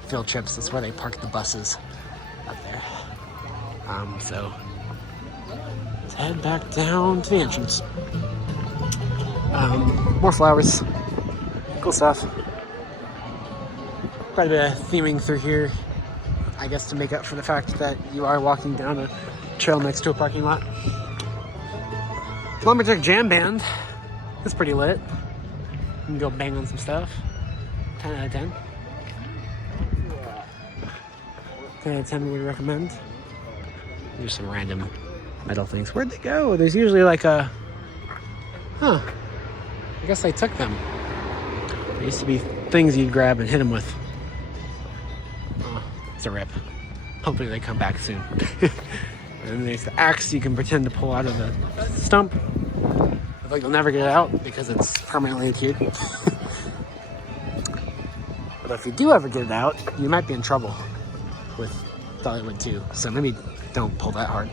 Field Trips, that's where they park the buses up there. So let's head back down to the entrance. More flowers, cool stuff. Quite a bit of theming through here, I guess to make up for the fact that you are walking down a trail next to a parking lot. Lumberjack Jam Band, that's pretty lit. You can go bang on some stuff. 10 out of 10. 10 out of 10 would recommend. There's some random metal things. Where'd they go? There's usually like a... Huh. I guess I took them. There used to be things you'd grab and hit them with. Oh, it's a rip. Hopefully they come back soon. And then there's the axe you can pretend to pull out of the stump. But like you'll never get it out because it's permanently adhered. But if you do ever get it out, you might be in trouble with Dollywood too. So maybe don't pull that hard.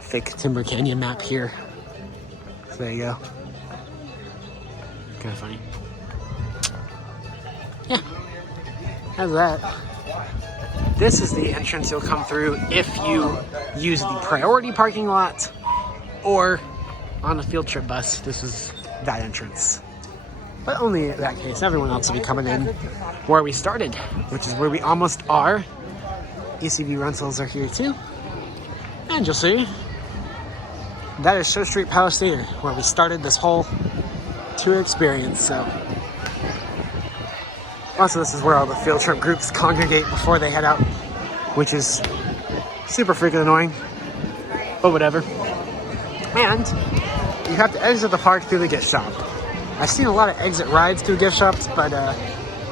Fake Timber Canyon map here. So there you go. Kind of funny. Yeah. How's that? This is the entrance you'll come through if you use the priority parking lot or on a field trip bus. This is that entrance. But only in that case. Everyone else will be coming in where we started, which is where we almost are. ECV rentals are here too. And you'll see that is Show Street Palace Theater, where we started this whole tour experience. So also, this is where all the field trip groups congregate before they head out, which is super freaking annoying, but whatever. And you have to exit the park through the gift shop. I've seen a lot of exit rides through gift shops, but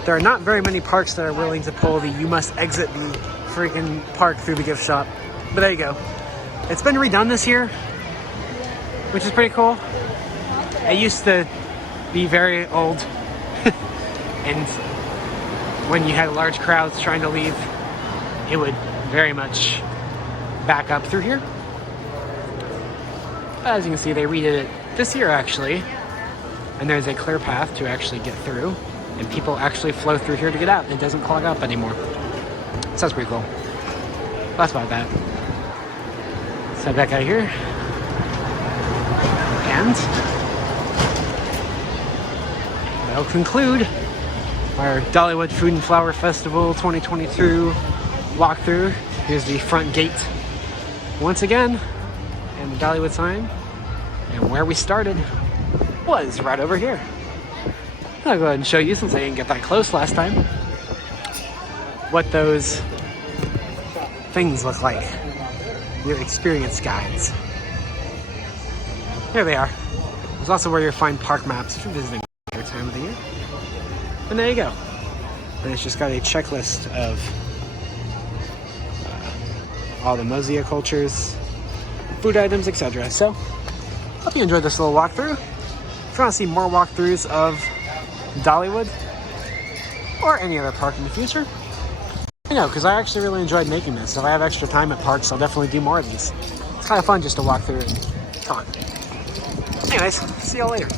there are not very many parks that are willing to pull the you must exit the freaking park through the gift shop. But there you go. It's been redone this year, which is pretty cool. It used to be very old, and when you had large crowds trying to leave, it would very much back up through here. As you can see, they redid it this year actually, and there's a clear path to actually get through, and people actually flow through here to get out. It doesn't clog up anymore. So that's pretty cool. That's about that. Let's head back out of here. And that'll conclude our Dollywood Food and Flower Festival 2022 walkthrough. Here's the front gate once again, and the Dollywood sign. And where we started was right over here. I'll go ahead and show you, since I didn't get that close last time, what those things look like. Your experience guides. Here they are. There's also where you'll find park maps for visiting every time of the year. And there you go. And it's just got a checklist of all the mosaic cultures, food items, etc. So, hope you enjoyed this little walkthrough. If you want to see more walkthroughs of Dollywood or any other park in the future, I know, because I actually really enjoyed making this. If I have extra time at parks, I'll definitely do more of these. It's kind of fun just to walk through and talk. Anyways, see y'all later.